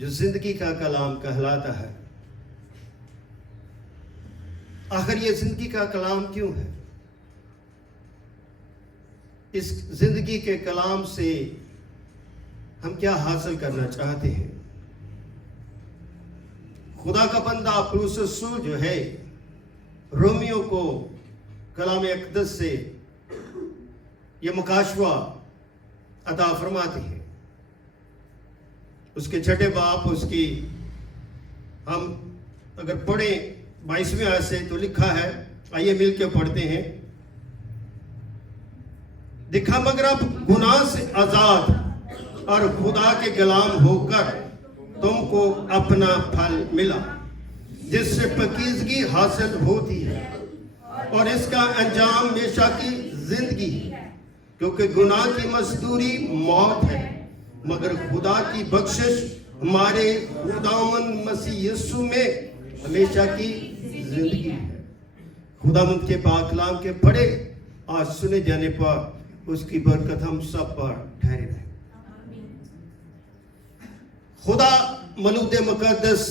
जो जिंदगी का कलाम कहलाता है। आखिर ये जिंदगी का कलाम क्यों है? इस जिंदगी के कलाम से हम क्या हासिल करना चाहते हैं? खुदा का बंदा पौलुस रसूल जो है, रोमियो को कलाम अक़दस से ये मुकाशवा अता फरमाते हैं। उसके छठे बाप उसकी हम अगर पढ़े 22वें आयत से तो लिखा है, आइए मिलकर पढ़ते हैं। देखा मगर अब गुनाह से आजाद और खुदा के गुलाम होकर तुमको अपना फल मिला, जिससे पकीज़गी हासिल होती है, और इसका अंजाम हमेशा की जिंदगी है। क्योंकि गुनाह की मजदूरी मौत है, मगर खुदा की बख्शिश हमारे खुदावंद मसीह यीशु में हमेशा की जिंदगी है। खुदावंद के पाक कलाम के पढ़े आज सुने जाने पर उसकी बरकत हम सब पर ठहरे रहे। खुदा मलूद मुकद्दस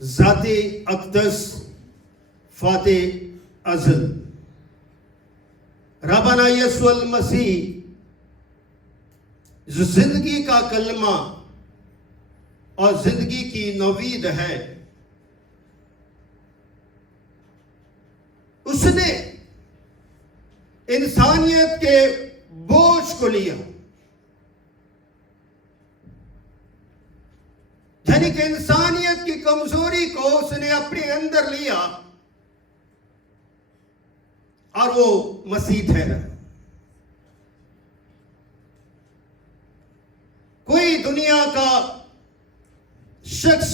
ज़ाते अक़दस फ़ाते अज़ल रब्बाना यीशु मसीह जो जिंदगी का कलमा और जिंदगी की नवीद है, उसने इंसानियत के बोझ को लिया, यानी कि इंसानियत की कमजोरी को उसने अपने अंदर लिया और वो मसीह ठहरा। कोई दुनिया का शख्स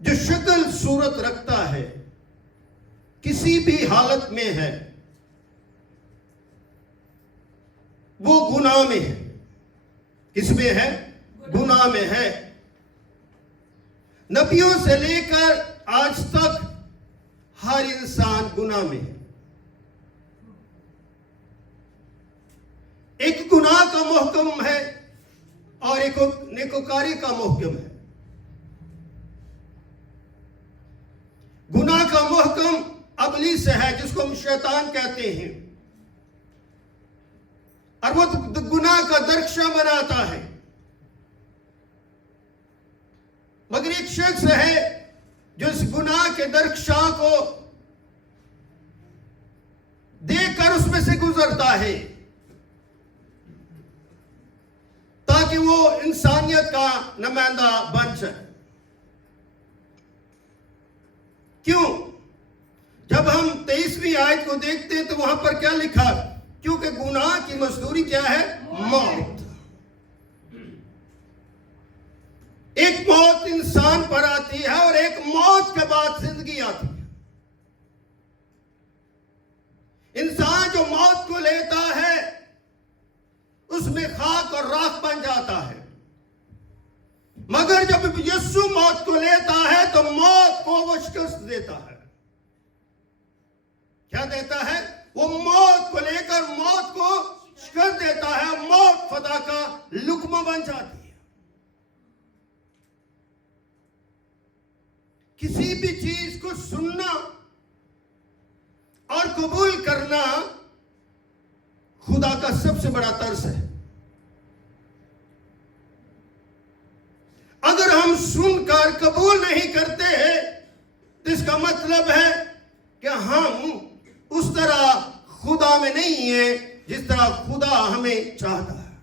जो शक्ल सूरत रखता है, किसी भी हालत में है, वो गुनाह में है। किसमें है? गुनाह में है। नबियों से लेकर आज तक हर इंसान गुनाह में है। एक गुनाह का मुहकम है और एक नेकोकारी का मुहकम है। गुनाह का मुहकम अबलीस है, जिसको हम शैतान कहते हैं, और वो गुनाह का दरख्शां बनाता है। मगर एक शख्स है जो इस गुनाह के दरख्शां को देखकर उसमें से गुजरता है, ताकि वो इंसानियत का नुमाइंदा बन जाए। क्यों? जब हम 23वीं आयत को देखते हैं तो वहां पर क्या लिखा? क्योंकि गुनाह की मजदूरी क्या है? मौत। एक मौत इंसान पर आती है और एक मौत के बाद जिंदगी आती है। इंसान जो मौत को लेता है उसमें खाक और राख बन जाता है, मगर जब यीशु मौत को लेता है तो मौत को वो शिकस्त देता है। क्या देता है? वो मौत को लेकर मौत को शिकस्त देता है। मौत फतह का लुक्मा बन जाती है। किसी भी चीज को सुनना और कबूल करना खुदा का सबसे बड़ा तर्स है। अगर हम सुनकर कबूल नहीं करते हैं तो इसका मतलब है कि हम उस तरह खुदा में नहीं है जिस तरह खुदा हमें चाहता है।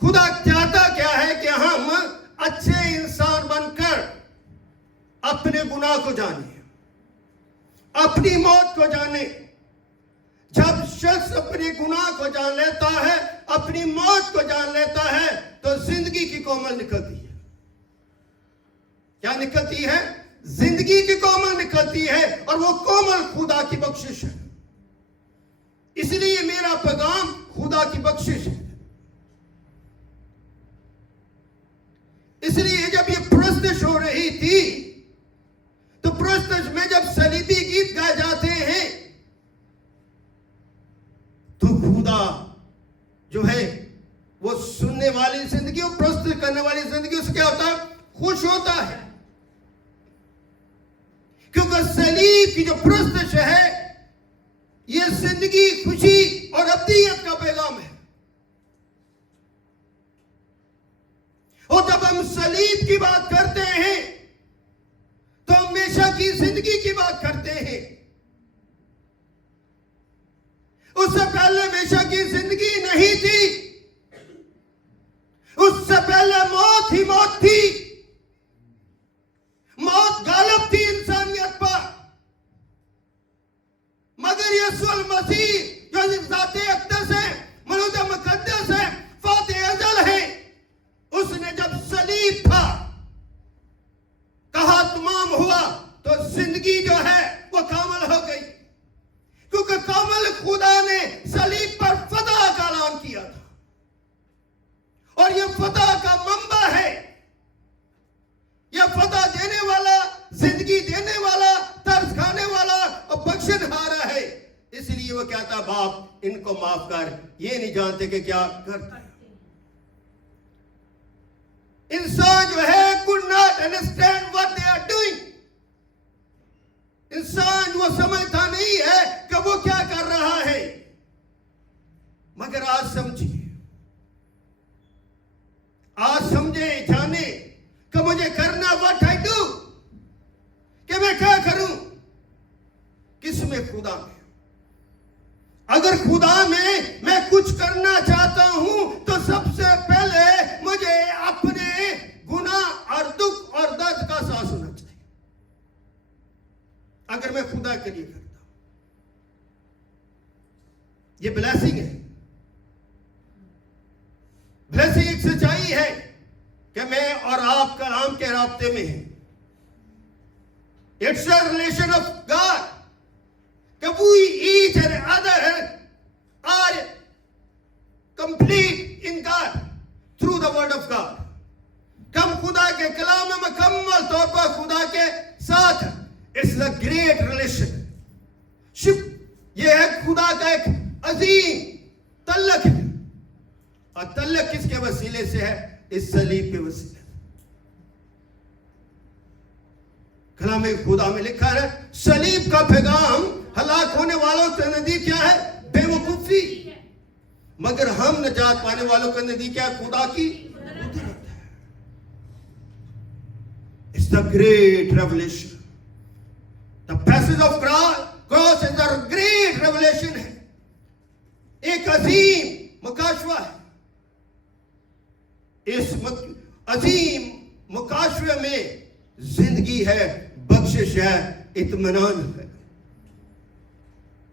खुदा चाहता क्या है कि हम अच्छे इंसान बनकर अपने गुनाह को जाने, अपनी मौत को जाने। जब शख्स अपने गुनाह को जान लेता है, अपनी मौत को जान लेता है, तो जिंदगी की कोमल निकलती है। क्या निकलती है? जिंदगी की कोमल निकलती है, और वो कोमल खुदा की बख्शिश है। इसलिए मेरा पैगाम खुदा की बख्शिश है। इसलिए जब ये प्रस्तुत हो रही थी तो प्रस्तुत में जब सलीबी गीत गाए जाते हैं तो खुदा जो है वो सुनने वाली जिंदगी और प्रस्तुत करने वाली जिंदगी उससे क्या होता है? खुश होता है, क्योंकि सलीब की जो प्रस्तुत है ये जिंदगी, खुशी और अब्दियत का पैगाम है। और जब हम सलीब की बात करते हैं तो हमेशा की जिंदगी की बात करते हैं। उससे पहले हमेशा की जिंदगी नहीं थी, उससे पहले मौत ही मौत थी। मौत गालिब थी इंसानियत पर, मगर यीशु मसीह जो ज़ाते अक़दस है, मौजूद मुक़द्दस है, फ़ाते अज़ल है, उसने जब सलीब था कहा तमाम हुआ, तो जिंदगी जो है वो कामल हो गई, क्योंकि कामल खुदा ने सलीब पर फतह का ऐलान किया था। और ये फतह का मंबा है, यह फतह देने वाला, जिंदगी देने वाला, तरस खाने वाला और बख्शनहारा है। इसलिए वो कहता, बाप इनको माफ कर, ये नहीं जानते कि क्या करते। इंसान जो है could not understand what they are doing। इंसान वो समझता नहीं है कि वो क्या कर रहा है, मगर आज समझिए, आज समझे, जाने कि मुझे करना what I do, कि मैं क्या करूं, किसमें? खुदा में। अगर खुदा में मैं कुछ करना चाहता हूं तो सबसे पहले मुझे अपने गुनाह और दुख और दर्द का एहसास होना चाहिए। अगर मैं खुदा के लिए करता हूं, ये ब्लेसिंग है। ब्लेसिंग एक सच्चाई है कि मैं और आप कलाम के रास्ते में हैं। It's a relation of God कि we each and other are complete in God through the word of God। हम खुदा के कलाम में मुकम्मल तौर पर खुदा के साथ, इट्स अ ग्रेट रिलेशनशिप। यह है खुदा का एक अजीम तल्लक है, और तल्लक किसके वसीले से है? इस सलीब के वसीले। कलाम खुदा में लिखा है, सलीब का पैगाम हलाक होने वालों के नजदीक क्या है? बेवकूफी, मगर हम निजात पाने वालों के नजदीक क्या है? खुदा की कुदरत है। It's the great revelation। The passage of cross is a great revelation है, एक अजीम मुकाशवा है। इस अजीम मुकाशवे में जिंदगी है, बख्शिश है, इत्मीनान है।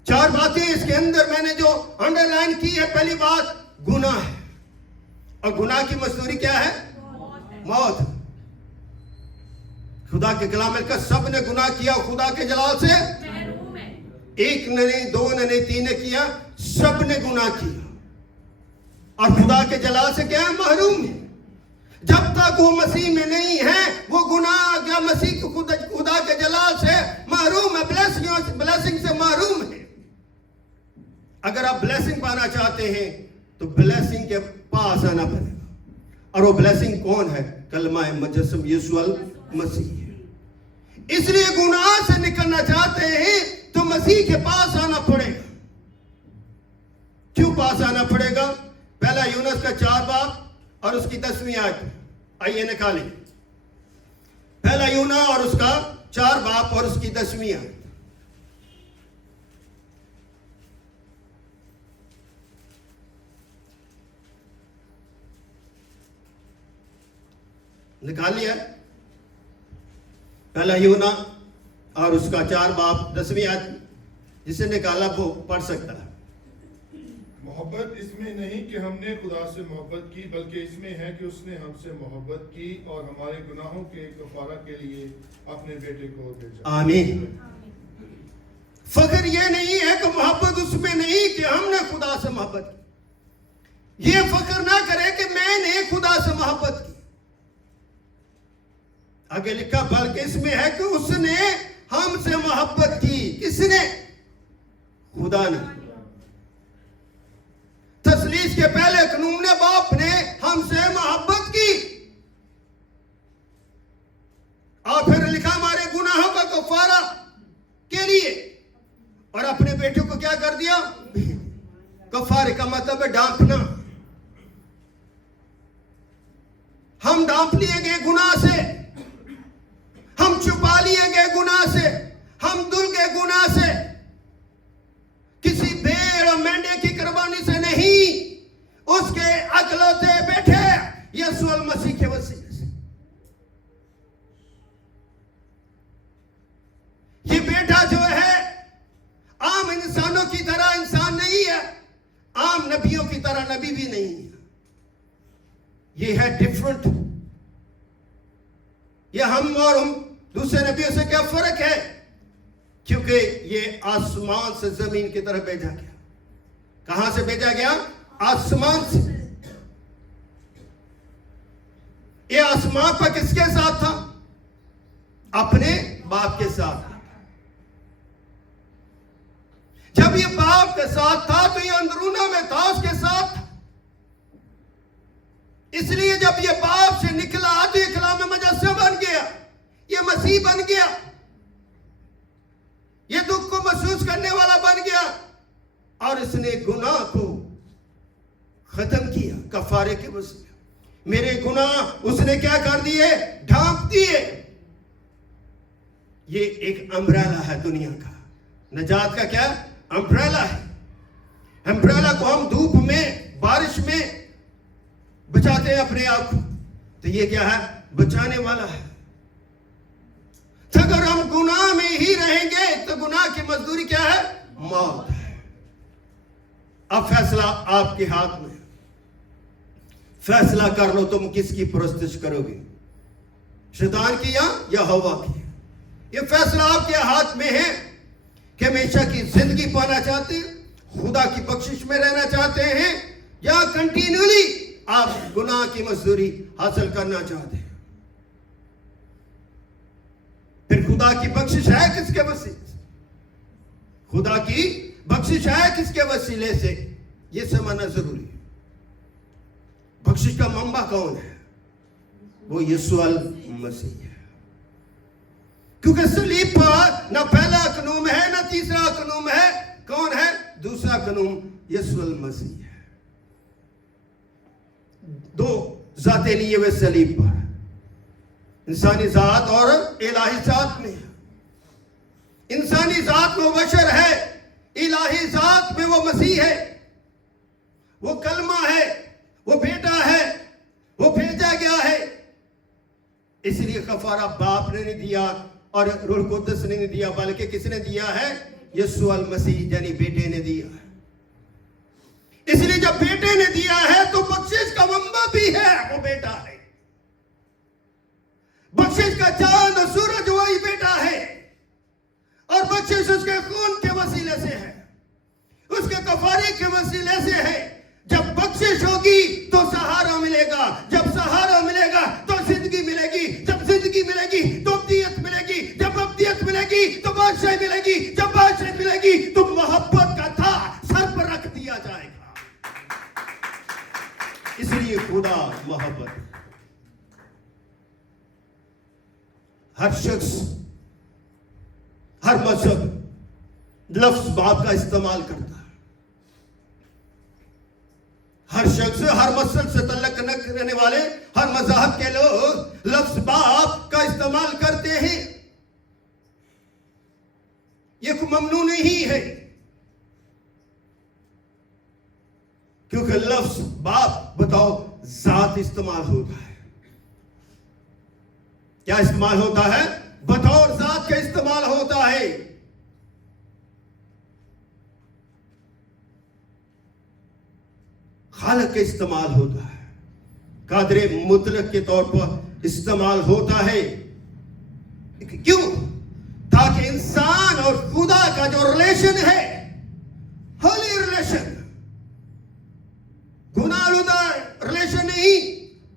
चार बातें इसके अंदर मैंने जो अंडरलाइन की है। पहली बात गुनाह है, और गुनाह की मजदूरी क्या है? मौत। खुदा के कलाम में सब ने गुनाह किया, खुदा के जलाल से एक ने नहीं, दो ने नहीं, तीन ने किया, सब ने गुनाह किया, और खुदा के जलाल से क्या है? महरूम है। जब तक वो मसीह में नहीं है, वो गुनाह या मसीह खुदा के जलाल से महरूम है, ब्लेसिंग से महरूम है। अगर आप ब्लेसिंग पाना चाहते हैं तो ब्लेसिंग के पास आना पड़ेगा, और वो ब्लेसिंग कौन है? कलमा मुजस्सम यीशु मसीह है। इसलिए गुनाह से निकलना चाहते हैं तो मसीह के पास आना पड़ेगा। क्यों पास आना पड़ेगा? पहला यूनुस का 4 बाब और उसकी 10वीं आयत, आइए निकालें। पहला यूना और उसका 4 बाब और उसकी 10वीं आयत। निकाल लिया? पहला यूना और उसका 4 बाब 10वीं आयत, जिसे निकाला वो पढ़ सकता है। मोहब्बत इसमें नहीं कि हमने खुदा से मोहब्बत की, बल्कि इसमें है कि उसने हमसे मोहब्बत की और हमारे गुनाहों के कफारा के लिए अपने बेटे को भेजा। आमीन। फख्र ये नहीं है कि मोहब्बत उसमें नहीं कि हमने खुदा से मोहब्बत की। ये फख्र ना करे कि मैंने खुदा से मोहब्बत की। आगे लिखा, बल्कि इसमें है कि उसने हमसे मोहब्बत की। किसने? खुदा ने। तसलीस के पहले कानून ने बाप ने हमसे मोहब्बत की और फिर लिखा हमारे गुनाहों का कफारा के लिए, और अपने बेटे को क्या कर दिया? कफारे का मतलब है डांपना। हम डांप लिए गए गुनाह से, हम छुपा लिए गए गुनाह से, हम धुल गए गुनाह से, किसी भेड़ और मेंढे की कुर्बानी से नहीं, उसके अकलौते बेटे यीशु मसीह के वसीले से। ये बेटा जो है आम इंसानों की तरह इंसान नहीं है, आम नबियों की तरह नबी भी नहीं है। ये है डिफरेंट। ये हम और हम दूसरे नबियों से क्या फर्क है? क्योंकि ये आसमान से जमीन की तरफ भेजा गया। कहां से भेजा गया? आसमान से। ये आसमान पर किसके साथ था? अपने बाप के साथ। जब ये बाप के साथ था तो ये अंदरूना में था, उसके साथ। इसलिए जब ये बाप से निकला तो ये कलाम मुजस्सम बन गया, ये मसीह बन गया, ये दुख को महसूस करने वाला बन गया, और इसने गुनाह को खत्म किया कफारे के वसीले। मेरे गुनाह उसने क्या कर दिए? ढांप दिए। ये एक अम्ब्रेला है दुनिया का। नजात का क्या अम्ब्रेला है? अम्ब्रेला को हम धूप में, बारिश में बचाते हैं अपने आप को, तो ये क्या है? बचाने वाला है। तो अगर हम गुनाह में ही रहेंगे तो गुनाह की मजदूरी क्या है? मौत है। अब फैसला आपके हाथ में। फैसला कर लो तुम किसकी परस्तिश करोगे, शैतान की या हवा की। ये फैसला आपके हाथ में है कि हमेशा की जिंदगी पाना चाहते हैं, खुदा की बख्शिश में रहना चाहते हैं, या कंटिन्यूली आप गुनाह की मजदूरी हासिल करना चाहते हैं। फिर खुदा की बख्शिश है किसके वसीले से? खुदा की बख्शिश है किसके वसीले से? यह समझना जरूरी है। बख्शिश का मंबा कौन है? वो यीशु मसीह है। क्योंकि सलीब पर न पहला कानून है न तीसरा कानून है। कौन है? दूसरा कानून यीशु मसीह है। दो जातें लिए हुए सलीब पर, इंसानी जात और इलाही जात में। इंसानी जात में वो बशर है, इलाही जात में वो मसीह है, वो कलमा है, वो बेटा है, वो भेजा गया है। इसलिए कफारा बाप ने नहीं दिया और रूह कुद्दस ने नहीं दिया, बल्कि किसने दिया है? यीशु मसीह यानी बेटे ने दिया है। इसलिए जब बेटे ने दिया है तो बख्शिश का मंबा भी है, वो बेटा है। बख्शिश का चांद और सूरज वही बेटा है, और बख्शिश उसके खून के वसीले से है, उसके कफारे के वसीले से है। जब बख्शिश होगी तो सहारा मिलेगा, जब सहारा मिलेगा तो जिंदगी मिलेगी, जब जिंदगी मिलेगी तो अब्दियत मिलेगी, जब अब्दियत मिलेगी तो बादशाही मिलेगी, जब बादशाही मिलेगी तो मोहब्बत का था सर पर रख दिया जाएगा। इसलिए खुदा मोहब्बत है। हर शख्स, हर मजहब लफ्ज बाप का इस्तेमाल करता है। हर शख्स, हर मजहब से तल्लक न करने वाले हर मजहब के लोग लफ्ज बाप का इस्तेमाल करते हैं। ये कोई ममनू नहीं है, क्योंकि लफ्ज बाप बताओ जात इस्तेमाल होता है। क्या इस्तेमाल होता है? बतौर जात का इस्तेमाल होता है। खालिक का इस्तेमाल होता है, कादरे मुतलक के तौर पर इस्तेमाल होता है। क्यों? ताकि इंसान और खुदा का जो रिलेशन है, होली रिलेशन, गुनाहलुदा रिलेशन नहीं,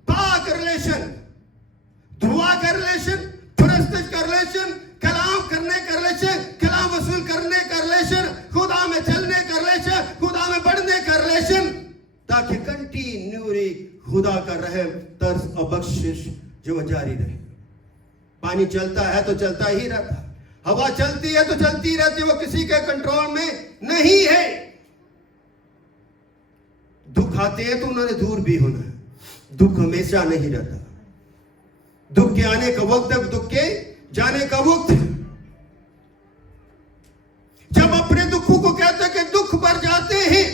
पाक रिलेशन, दुआ का रिलेशन, परस्तिश का रिलेशन, कलाम करने का रिलेशन, कलाम वसूल करने का रिलेशन, खुदा में चलने का रिलेशन, खुदा में बढ़ने का रिलेशन, ताकि कंटिन्यूली खुदा का रहम, तरस और बख्शिश जो वह जारी रहे। पानी चलता है तो चलता ही रहता है, हवा चलती है तो चलती रहती है, वो किसी के कंट्रोल में नहीं है। दुख आते हैं तो उन्होंने दूर भी होना है, दुख हमेशा नहीं रहता। दुख के आने का वक्त है, दुख के जाने का वक्त है। जब अपने दुखों को कहते हैं कि दुख भर जाते हैं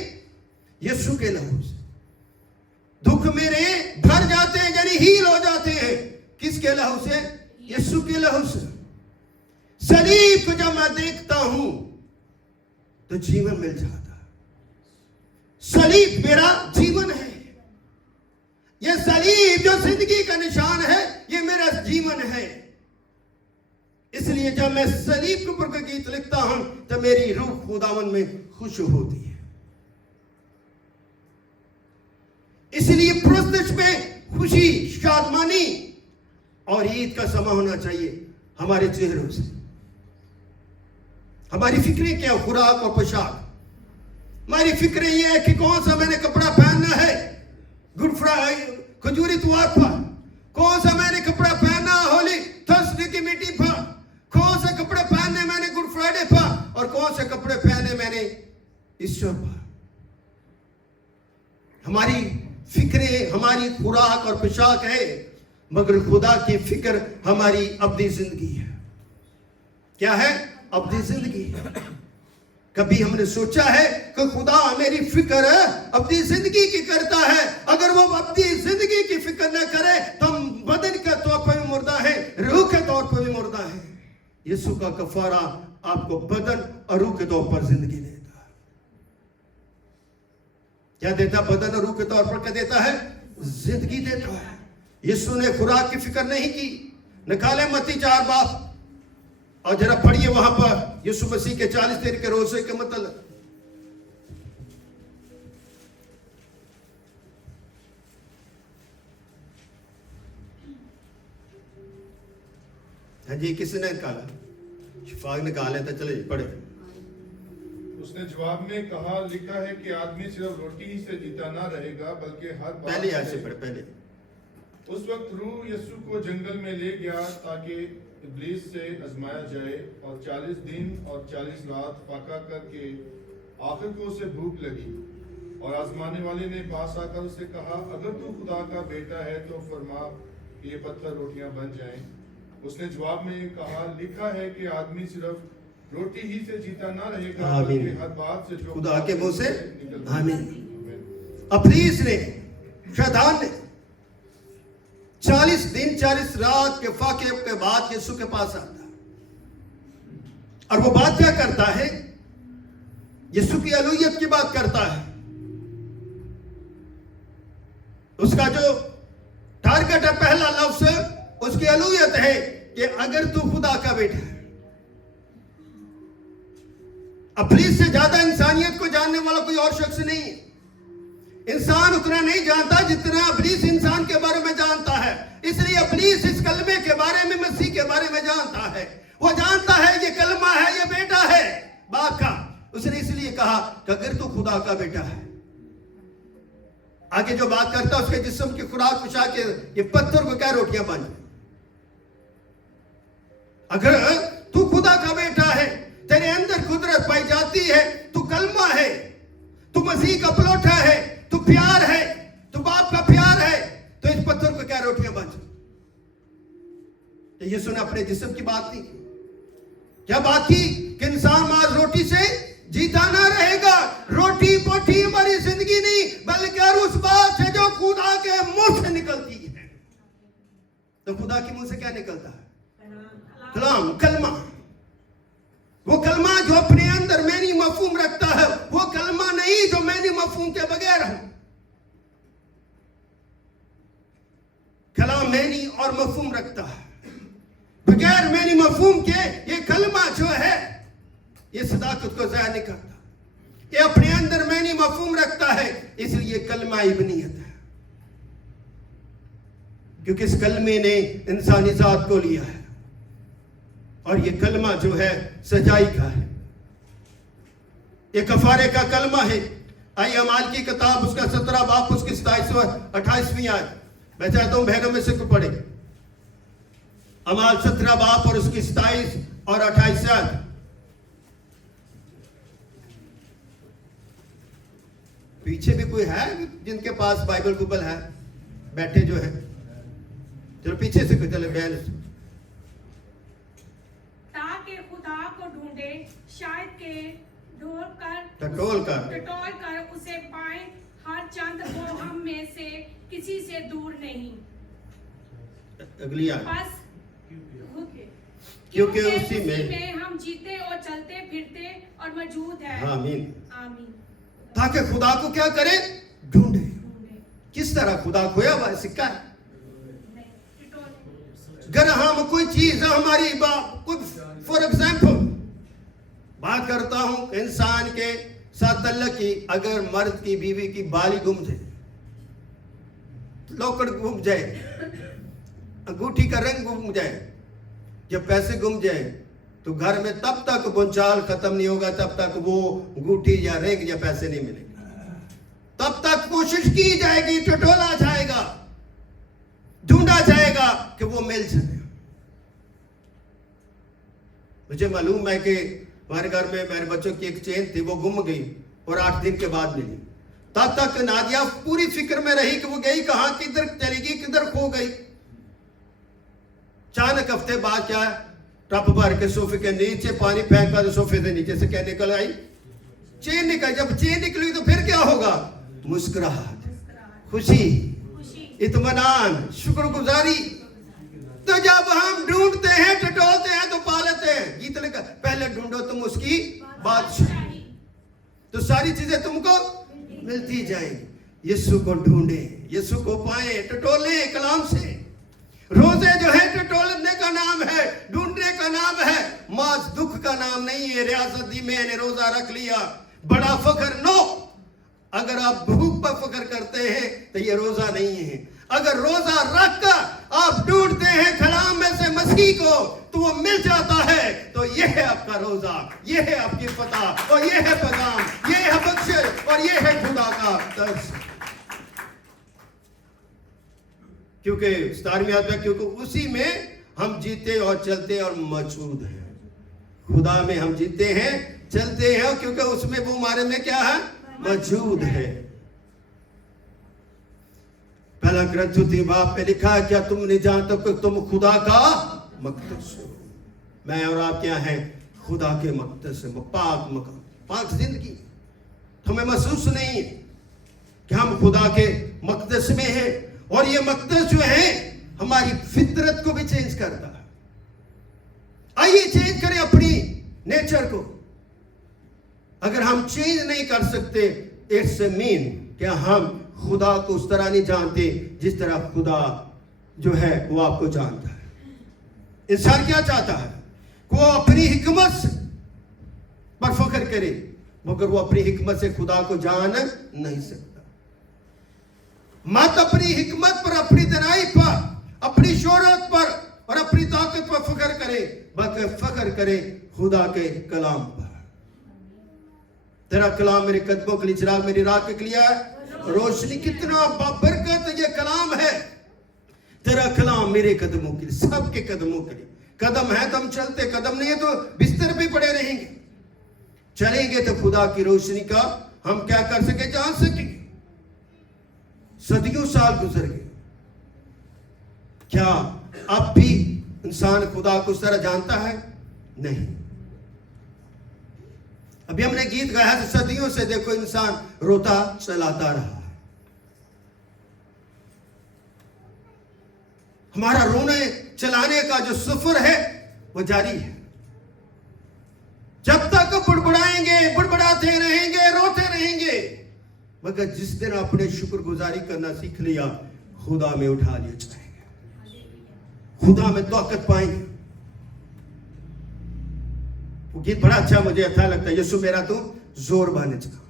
यीशु के लहू से, दुख मेरे भर जाते हैं यानी हील हो जाते हैं। किसके लहू से? यीशु के लहू से। सलीब को जब मैं देखता हूं तो जीवन मिल जाता है। सलीब मेरा जीवन है। यह सलीब जो जिंदगी का निशान है, यह मेरा जीवन है। इसलिए जब मैं सलीब के ऊपर कोई गीत लिखता हूं तो मेरी रूह खुदावन में खुश होती है। इसलिए प्रस्तुत में खुशी, शादमानी और ईद का समय होना चाहिए हमारे चेहरों से। हमारी फिक्रें क्या? खुराक और पोशाक। हमारी फिक्रें यह है कि कौन सा मैंने कपड़ा पहनना है गुड फ्राइडे, खजूरी त्योहार पर, कौन सा मैंने कपड़ा पहनना होली थर्सडे की मीटिंग पर, कौन से कपड़े पहनने मैंने गुड फ्राइडे पर, और कौन से कपड़े पहने मैंने ईश्वर पर। हमारी फिक्रें हमारी खुराक और पोशाक है, मगर खुदा की फिक्र हमारी अब्दी जिंदगी है। क्या है? अब्दी जिंदगी। कभी हमने सोचा है कि खुदा मेरी फिक्र अब्दी जिंदगी की करता है? अगर वो अब्दी जिंदगी की फिक्र न करे तो हम बदन के तौर पर भी मुर्दा है, रूह के तौर पर भी मुर्दा है। यीशु का कफारा आपको बदन और रूह के तौर पर जिंदगी देता है। क्या देता? बदन और रूह के तौर पर क्या देता है? जिंदगी देता है। यीशु ने खुराक की फिक्र नहीं की। निकाले मत्ती 4 बाब और जरा पढ़िए वहां पर यीशु मसीह के 40 दिन के रोजे के मतलब। हाँ जी, किसने निकाला? शिफाक निकाले तो चले पढ़े। उसने जवाब में कहा, लिखा है कि आदमी सिर्फ रोटी ही से जीता ना रहेगा बल्कि हर बात पहले ऐसे पढ़े पहले। उस वक्त रूह यीशु को जंगल में ले गया ताकि इब्लीस से आजमाया जाए, और 40 दिन और 40 रात फाका करके आखिर को उसे भूख लगी। और आजमाने वाले ने पास आकर उससे कहा, अगर तू खुदा का बेटा है तो फरमा ये पत्थर रोटियां बन जाएं। उसने जवाब में कहा, लिखा है कि आदमी सिर्फ रोटी ही से जीता ना रहेगा बल्कि हर बात से जो खुदा के मुंह से। निकलती है। आमीन। इब्लीस ने, शैतान ने 40 दिन 40 रात के फाके के बाद यीशु के पास आता है और वो बात क्या करता है? यीशु की अलूहियत की बात करता है। उसका जो टारगेट है, पहला लफ्ज उसकी अलूहियत है कि अगर तू खुदा का बेटा है। इब्लीस से ज्यादा इंसानियत को जानने वाला कोई और शख्स नहीं है। इंसान उतना नहीं जानता जितना इब्लीस इंसान के बारे में जानता है। इसलिए इब्लीस इस कलमे के बारे में, मसीह के बारे में जानता है। वो जानता है ये कलमा है, ये बेटा है बाप का। उसने इसलिए कहा कि अगर तू खुदा का बेटा है। आगे जो बात करता है उसके जिस्म की खुराक पुछा के ये पत्थर को क्या रोटियां बन जाए। अगर तू खुदा का बेटा है, तेरे अंदर कुदरत पाई जाती है, तू कलमा है, तू मसीह का पलौठा है, तू प्यार है, तू बाप का प्यार है, तो इस पत्थर को क्या रोटियां बन जाए। तो यीशु ने अपने जिस्म की बात की। क्या बात की? कि इंसान माज रोटी से जीता ना रहेगा। रोटी पोटी हमारी जिंदगी नहीं, बल्कि उस बात से जो खुदा के मुंह से निकलती है। तो खुदा के मुंह से क्या निकलता है? कलाम, कलमा। वो कलमा जो अपने अंदर मैनी मफहूम रखता है, वो कलमा नहीं जो मैनी मफहूम के बगैर है। कलाम मैनी और मफहूम रखता है, बगैर मैनी मफहूम के ये कलमा जो है ये सदाकत को जाया नहीं करता। ये अपने अंदर मैनी मफहूम रखता है, इसलिए कलमा इब्नियत है। क्योंकि इस कलमे ने इंसानी जात को लिया है और ये कलमा जो है सजाई का है, ये कफारे का कलमा है। आइए अमाल की किताब उसका 17 बाब उसकी 27-28वीं आयत, मैं चाहता हूं बहनों में से कोई पढ़े। अमाल 17 बाब और उसकी 27 और 28 आयत। पीछे भी कोई है जिनके पास बाइबल कुबल है, बैठे जो है, चलो पीछे से चले बहन। ताकि खुदा को ढूंढे, शायद के टटोल कर उसे पाए, हर चंद वो हम में से किसी से दूर नहीं। अगली आयत। बस क्योंकि उसी में हम जीते और चलते फिरते और मौजूद है। आमीन। आमीन। ताकि खुदा को क्या करे, ढूंढे। किस तरह खुदा खोया हुआ सिक्का है। अगर हम कोई चीज हमारी फॉर एग्जाम्पल बात करता हूं इंसान के साथ तल्लक की, अगर मर्द की बीवी की बाली गुम जाए, लौकड़ गुम जाए, अंगूठी का रंग गुम जाए, जब पैसे गुम जाए तो घर में तब तक बुंचाल खत्म नहीं होगा, तब तक वो अंगूठी या रिंग या पैसे नहीं मिलेंगे। तब तक कोशिश की जाएगी, टटोला जाएगा, ढूंढा जाएगा कि वो मिल जाए। मुझे मालूम है कि हमारे घर में मेरे बच्चों की एक चेन थी, वो गुम गई और 8 दिन के बाद मिली। तब तक नादिया पूरी फिक्र में रही कि वो गई कहां, किधर चलेगी, किधर खो गई। अचानक हफ्ते बाद क्या, टप भर के सोफे के नीचे पानी फेंका तो सोफे से नीचे से क्या निकल आई, चेन निकल। जब चेन निकली तो फिर क्या होगा, मुस्कुराहट, खुशी, इत्मीनान, शुक्रगुजारी। तो जब हम ढूंढते हैं, टटोलते हैं तो पा लेते हैं। गीत लिखा, पहले ढूंढो तुम उसकी बादशाही, तो सारी चीजें तुमको मिलती जाएंगी। यीशु को ढूंढे, यीशु को पाए, टटोले कलाम से। रोजे जो है टटोलने का नाम है, ढूंढने का नाम है, माज दुख का नाम नहीं है। रियासत दी मैंने रोजा रख लिया, बड़ा फखर नो। अगर आप भूख पर फखर करते हैं तो ये रोजा नहीं है। अगर रोजा रख कर आप ढूंढते हैं कलाम में से मसीह को, तो वो मिल जाता है। तो ये है आपका रोजा, ये है आपकी फतह, और ये है पैगाम, ये है बख्शिश, और ये है खुदा का दर्श। क्योंकि 17वीं आयत में, क्योंकि उसी में हम जीते और चलते और मौजूद हैं। खुदा में हम जीते हैं, चलते हैं, क्योंकि उसमें वो हमारे में क्या है, मौजूद है। पहला ग्रंथ बाप में लिखा है, क्या तुम नहीं जानते कि तुम खुदा का मक़दस हो। मैं और आप क्या हैं, खुदा के मक़दस है, पाक मकान, पाक जिंदगी। हमें महसूस नहीं है कि हम खुदा के मक़दस में हैं, और ये मक़दस जो है हमारी फितरत को भी चेंज करता है। आइए चेंज करें अपनी नेचर को। अगर हम चेंज नहीं कर सकते, इट्स मीन कि हम खुदा को उस तरह नहीं जानते जिस तरह खुदा जो है वो आपको जानता है। इंसान क्या चाहता है, वो अपनी हिकमत पर फख्र करे, मगर वो अपनी हिकमत से खुदा को जान नहीं सकता। मत अपनी हिकमत पर, अपनी दनाई पर, अपनी शोहरत पर और अपनी ताकत पर फख्र करे, बल्कि फख्र करे खुदा के कलाम पर। तेरा कलाम मेरे कदमों के लिए चिराग, मेरी राह के लिए रोशनी। कितना बाबरकत ये कलाम है। तेरा कलाम मेरे कदमों के लिए, सबके कदमों के लिए। कदम है तो हम चलते, कदम नहीं है तो बिस्तर पे पड़े रहेंगे। चलेंगे तो खुदा की रोशनी का हम क्या कर सके, जान सके। सदियों साल गुजर गए, क्या अब भी इंसान खुदा को उस तरह जानता है? नहीं। अभी हमने गीत गाया था, सदियों से देखो इंसान रोता चलाता रहा। हमारा रोने चलाने का जो सफर है वो जारी है। जब तक बुड़बुड़ाएंगे, बुड़बुड़ाते रहेंगे, रोते रहेंगे, मगर जिस दिन आपने शुक्रगुजारी करना सीख लिया, खुदा में उठा लिए जाएंगे, खुदा में ताकत पाएंगे। वो गीत बड़ा अच्छा, मुझे अच्छा लगता है, यीशु मेरा तो जोर बाने का।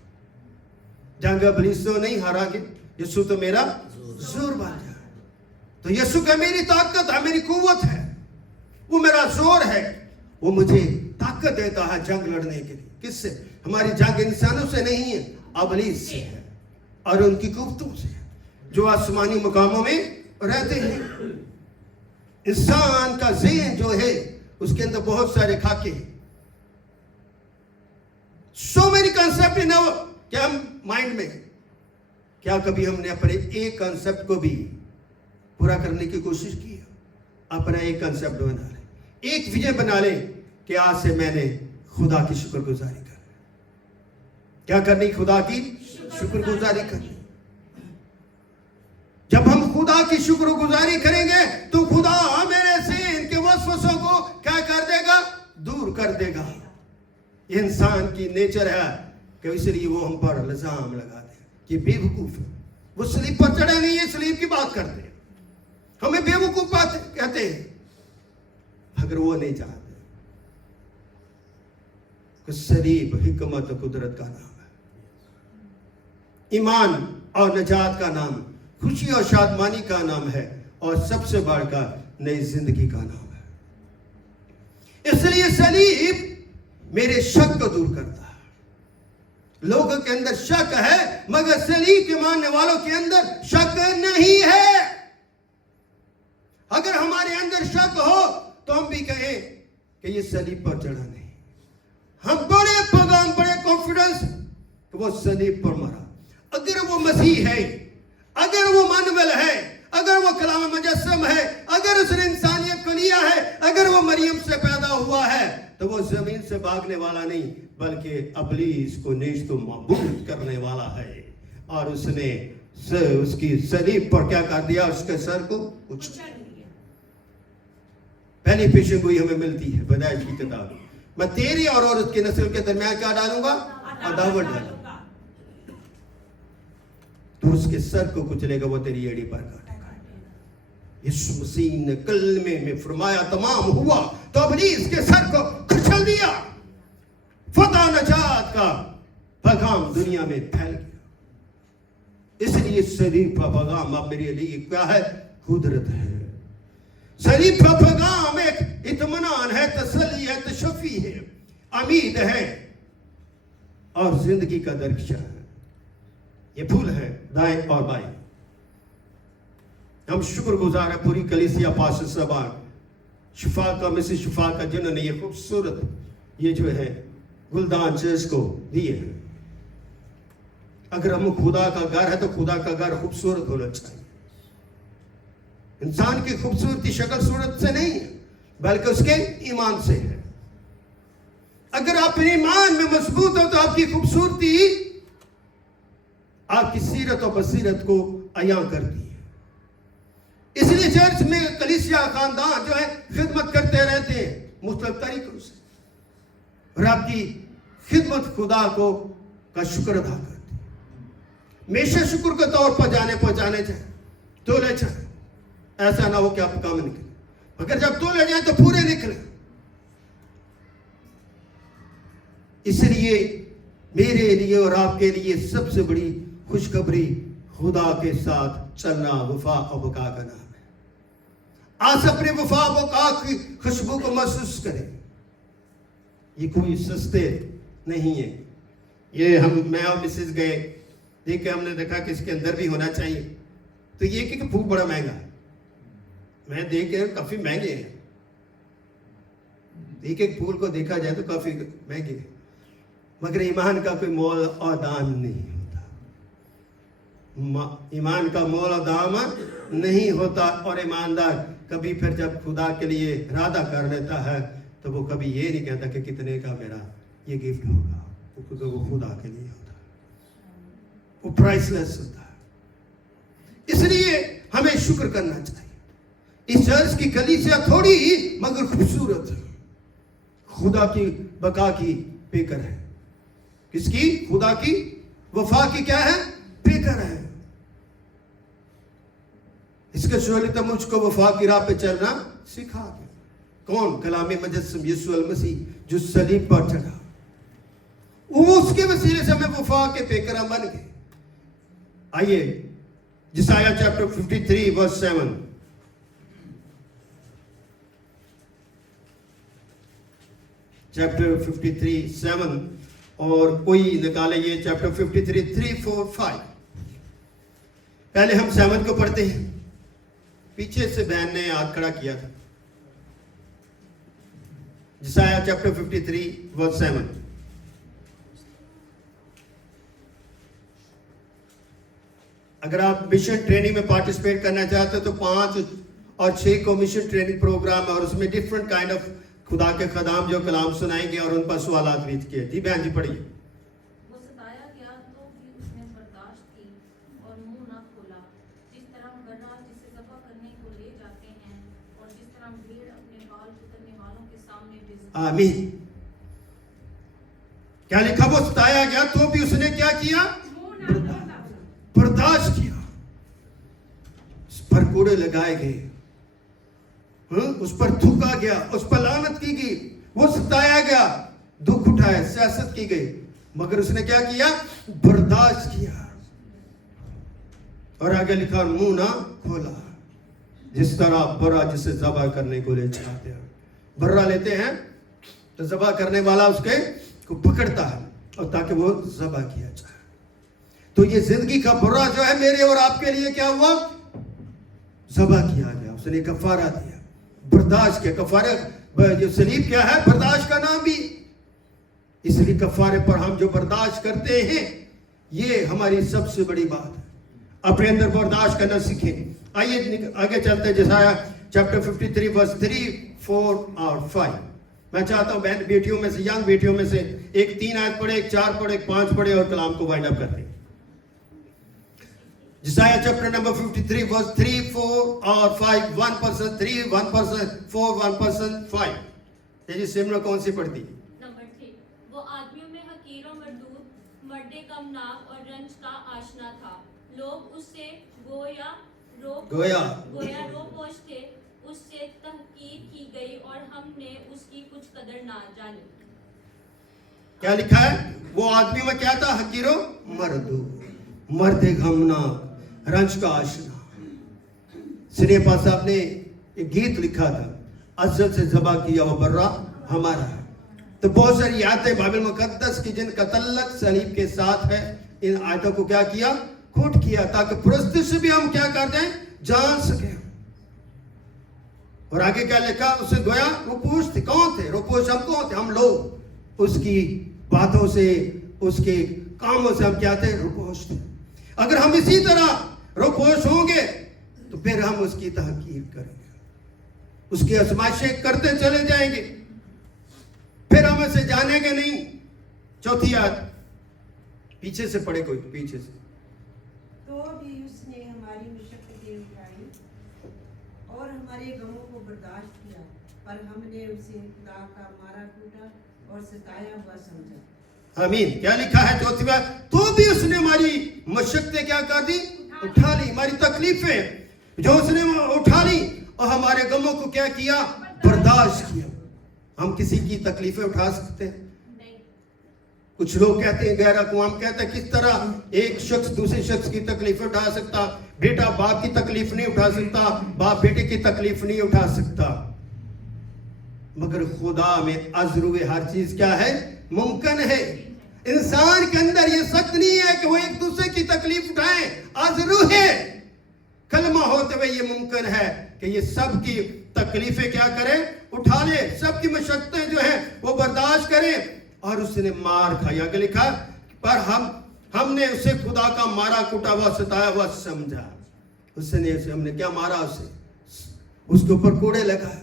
जंग इब्लीस तो नहीं हारागे, यीशु तो मेरा जोर बान जा। तो यीशु का मेरी ताकत है, मेरी कुव्वत है, वो मेरा जोर है, वो मुझे ताकत देता है जंग लड़ने के लिए। किससे? हमारी जंग इंसानों से नहीं है, अबलीस से है और उनकी कुफ्तों से जो आसमानी मकामों में रहते हैं। इंसान का ज़हन जो है उसके अंदर बहुत सारे खाके हैं, so many concept in our क्या माइंड में। क्या कभी हमने अपने एक कंसेप्ट को भी पूरा करने की कोशिश की? अपना एक कंसेप्ट बना ले, एक विजन बना ले कि आज से मैंने खुदा की शुक्रगुजारी करनी। क्या करनी? खुदा की शुक्रगुजारी करनी। जब हम खुदा की शुक्रगुजारी करेंगे तो खुदा मेरे से इनके वसवसों को क्या कर देगा? दूर कर देगा। ये इंसान की नेचर है कि इसलिए वो हम पर इल्जाम लगा दे कि बेवकूफ है, वो सलीब पर चढ़े नहीं है, सलीब की बात करते हैं, हमें बेवकूफ बात कहते हैं। अगर वो नहीं चाहते कि सलीब हिकमत और कुदरत का नाम है, ईमान और नजात का नाम, खुशी और शादमानी का नाम है, और सबसे बढ़कर नई जिंदगी का नाम है। इसलिए सलीब मेरे शक को दूर करता है। लोगों के अंदर शक है मगर सलीब के मानने वालों के अंदर शक नहीं है। अगर हमारे अंदर शक हो तो हम भी कहें कि ये सलीब पर चढ़ा नहीं। हम बड़े पैगाम, बड़े कॉन्फिडेंस कि वो सलीब पर मरा। अगर वो मसीह है, अगर वो मानवल है, अगर वो कलाम मुजस्सम है, अगर उसने इंसानियत को लिया है, अगर वो मरियम से पैदा हुआ है, तो वो जमीन से भागने वाला नहीं बल्कि इब्लीस को नेस्त व माबूद करने वाला है। और उसने उसकी सलीब पर क्या कर दिया? उसके सर को कुछ। पहली पेशेंगोई हमें मिलती है पैदाइश की किताब में, मैं तेरी और औरत की नस्ल के दरमियान क्या डालूंगा? अदावत डालूंगा। तो उसके सर को कुचलेगा, वो तेरी एड़ी पर काटेगा। यीशु मसीह ने कलमे में फरमाया तमाम हुआ तो इब्लीस के सर को कुचल दिया। फतह नजात का पैगाम दुनिया में फैल गया। इसलिए सलीब का पैगाम अब मेरे लिए क्या है? कुदरत है। सलीब का पैगाम एक इत्मीनान है, तसल्ली है, तशफ़ी है, उम्मीद है और जिंदगी का दरख्शा है। ये फूल है दाएं और बाएं। हम शुक्रगुजार है पूरी कलीसिया पास सभा शिफा का मिसिस शिफा का जिन्होंने ये खूबसूरत ये जो है गुलदान चर्च को दिए हैं। अगर हम खुदा का घर है तो खुदा का घर खूबसूरत होना चाहिए। इंसान की खूबसूरती शक्ल सूरत से नहीं है बल्कि उसके ईमान से है। अगर आप ईमान में मजबूत हो तो आपकी खूबसूरती आपकी सीरत और बसीरत को अयां करती है। इसलिए चर्च में कलीसिया खानदान जो है खिदमत करते रहते हैं मुख्तलिफ तरीकों से, और आपकी खिदमत खुदा को का शुक्र अदा करते हैं। हमेशा शुक्र के तौर पर जाने पहुंचाने चाहे तो ले चाहे, ऐसा ना हो कि आप काम निकले, अगर जब तो ले जाए तो पूरे निकले। इसलिए मेरे लिए और आपके लिए सबसे बड़ी खुशखबरी खुदा के साथ चलना वफा और बका का नाम है। आज अपने वफा बका की खुशबू को महसूस करें। ये कोई सस्ते नहीं है। ये मैं और मिसेस गए देख के हमने देखा कि इसके अंदर भी होना चाहिए, तो ये कि फूल बड़ा महंगा है। मैं देख के काफी महंगे हैं, एक एक फूल को देखा जाए तो काफी महंगे हैं, मगर ईमान का कोई मोल और दाम नहीं होता। ईमान का मोल और दाम नहीं होता। और ईमानदार कभी फिर जब खुदा के लिए इरादा कर लेता है तो वो कभी ये नहीं कहता कि कितने का मेरा ये गिफ्ट होगा, क्योंकि वो खुदा के लिए होता है, वो प्राइसलेस होता है। इसलिए हमें शुक्र करना चाहिए। इस चर्च की कलीसिया थोड़ी ही मगर खूबसूरत है, खुदा की बका की पेकर है। किसकी? खुदा की वफा की क्या है? पेकर है। इसके शोले तो मुझको वफा की राह पे चलना सिखा दे। कौन? कलाम मुजस्सम यीशु अल मसीह जो सलीब पर चढ़ा, वो उसके वसीले से हमें वफा के पेकर बन गए। आइए जिसाया चैप्टर 53 वर्स 7। चैप्टर 53 7 और कोई निकाले ये चैप्टर 53 3 4 5। पहले हम 7 को पढ़ते हैं। पीछे से बहन ने हाथ खड़ा किया था। जिसाया चैप्टर 53 वर्स 7। अगर आप मिशन ट्रेनिंग में पार्टिसिपेट करना चाहते हो तो 5 और 6 को मिशन ट्रेनिंग प्रोग्राम है और उसमें डिफरेंट काइंड ऑफ खुदा के खदाम जो कलाम सुनाएंगे और उन पर सवाल बीत किए। जी बहन जी पढ़िए। वो सताया गया तो भी उसने बर्दाश्त की और मुंह न खोला, जिस तरह बर्रा जिसे ज़बह करने को ले जाते हैं और जिस तरह भेड़ अपने बाल कुतरने वालों के सामने बेइज्जत। आमीन। क्या लिखा? वो सताया गया तो भी उसने क्या किया? बर्दाश्त किया। उस पर कोड़े लगाए गए, उस पर थूका गया, उस पर लानत की गई, वो सताया गया, दुख उठाया, सियासत की गई, मगर उसने क्या किया? बर्दाश्त किया। और आगे लिखा मुंह ना खोला, जिस तरह बर्रा जिसे ज़बह करने को ले जाते हैं। बर्रा लेते हैं तो ज़बह करने वाला उसके को पकड़ता है और ताकि वो ज़बह किया जाए। तो ये जिंदगी का बर्रा जो है मेरे और आपके लिए क्या हुआ? ज़बह किया गया। उसने कफारा दिया, बर्दाश्त किया। कफारे जो सलीब क्या है? बर्दाश्त का नाम भी। इसलिए कफारे पर हम जो बर्दाश्त करते हैं ये हमारी सबसे बड़ी बात है। अपने अंदर बर्दाश्त करना सीखें। आइए आगे चलते हैं। जिसाया चैप्टर 53 वर्स 3 4 और 5। मैं चाहता हूं बहन बेटियों में से, यंग बेटियों में से एक 3 आयत पढ़े, एक 4 पढ़े, एक 5 पढ़े और कलाम को वाइंड अप करते हैं। जिसाया चैप्टर नंबर 53 वर्स 3 4 और 5। 1 पर्सन 3, 1 पर्सन 4, 1 पर्सन 5। जी सिमरा कौन सी पढ़ती? नंबर 3। वो आदमियों में हकीर और मरदूद, मर्दे कमनाक और रंज का आशना था। लोग उससे गोया रोपोश थे। उससे तहकीर की गई और हमने उसकी कुछ कदर ना जानी। क्या लिखा है? वो आदमी में क्या था? हकीरो मरदूद, मर्दे गमनाक, रंज का आशना। सिनेपा साहब ने एक गीत लिखा था, अज़ल से ज़बा किया वो बर्रा हमारा है। तो बहुत सारी आयतें बाइबल मुकद्दस की जिनका तल्लक सलीब के साथ है, इन आयतों को क्या किया? खोट किया, ताकि पुरस्ती से भी हम क्या कर दें? जान सके। और आगे क्या लिखा? उसे गोया रोपोश थे। कौन थे रोपोश? हम कौन थे? हम लोग। उसकी बातों से, उसके कामों से हम क्या थे? रोपोश थे। अगर हम इसी तरह रोपोश होंगे तो फिर हम उसकी तहकीर करेंगे, उसकी आजमाइशें करते चले जाएंगे, फिर हम उसे जानेंगे नहीं। चौथी आयत पीछे से पढ़े, कोई पीछे से। तो भी उसने हमारी मशक्कतें उठाई और हमारे गमों को बर्दाश्त किया, पर हमने उसे खुदा का मारा कूटा और सताया हुआ समझा। आमीन। क्या लिखा है चौथी बात? तो भी उसने हमारी मशक्कतें क्या कर दी? उठा ली। हमारी तकलीफें जो उसने उठा ली और हमारे गमों को क्या किया? बर्दाश्त किया। हम किसी की तकलीफें उठा सकते हैं? कुछ लोग कहते हैं गैर अक़वाम कहते हैं किस तरह एक शख्स दूसरे शख्स की तकलीफें उठा सकता? बेटा बाप की तकलीफ नहीं उठा सकता, बाप बेटे की तकलीफ नहीं उठा सकता। मगर खुदा में अज़रुए हर चीज क्या है? मुमकिन है। इंसान के अंदर ये सख्त नहीं है कि वो एक दूसरे की तकलीफ उठाए। अज़रू है, कलमा होते हुए ये मुमकिन है कि ये सब की तकलीफें क्या करे? उठा ले, सबकी मशक्कतें जो है वो बर्दाश्त करे। और उसने मार खाया, आगे लिखा पर हमने उसे खुदा का मारा कूटा हुआ सताया हुआ समझा। उसने हमने क्या मारा? उसे उसके ऊपर कोड़े लगाए।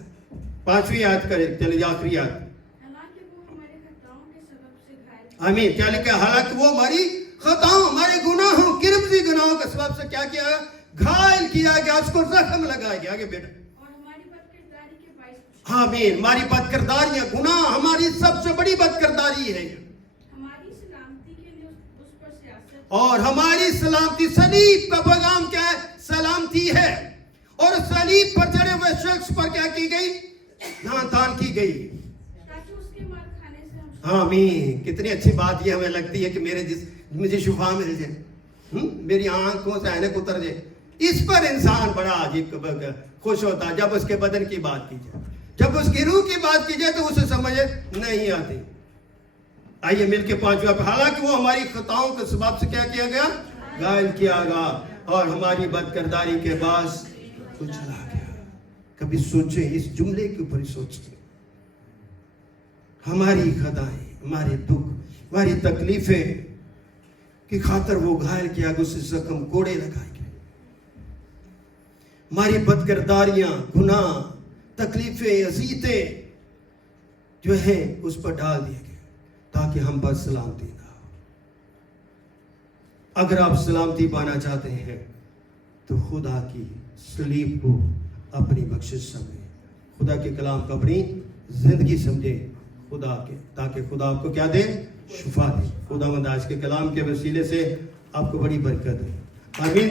5वीं आयत करे, चलिए आखिरी आयत। हालांकि वो हमारे खताओं के सबब से घायल। आमीन। क्या लिखा? हालांकि वो हमारी खताओं, हमारे गुनाहों, किरमजी गुनाहों के सबब से क्या किया? घायल किया गया, उसको जख्म लगाया गया। आगे बेटा। और हमारी बदकिरदारी के बाइस आमीन। हमारी बदकिरदारियां, गुनाह हमारी सबसे बड़ी बदकिरदारी है। हमारी सलामती के लिए उस पर सियासत और हमारी सलामती, सलीब का पैगाम क्या है? सलामती है। और सलीब पर चढ़े हुए शख्स पर क्या की गई? तान की गई, ताकि उसके मार खाने से हम आमीन। कितनी अच्छी बात ये हमें लगती है कि मुझे शिफा मिल जाए, मेरी आंखों से ऐनक उतर जाए। इस पर इंसान बड़ा अजीब खुश होता है जब उसके बदन की बात की जाए, जब उसकी रूह की बात की जाए तो उसे समझ नहीं आती। आइए मिलके पांचवा पे, हालांकि वो हमारी खताओं के सबब से क्या किया गया, घायल किया गया, और हमारी बदकिरदारी के बाद कुचला गया। कभी सोचे इस जुमले के ऊपर सोचे, हमारी खताएं, हमारे दुख, हमारी तकलीफें की खातर वो घायल किया गया, उससे जख्म कोड़े लगाए गए। हमारी बदकिरदारियां, गुनाह, तकलीफें, अजीयतें जो है उस पर डाल दिए गए ताकि हम पर सलामती ना हो। अगर आप सलामती पाना चाहते हैं तो खुदा की सलीब को अपनी बख्शिश समझे, खुदा के कलाम को अपनी जिंदगी समझे, खुदा के, ताकि खुदा आपको क्या दे, शिफा दे। खुदावंद आज के कलाम के वसीले से आपको बड़ी बरकत दे। आमीन।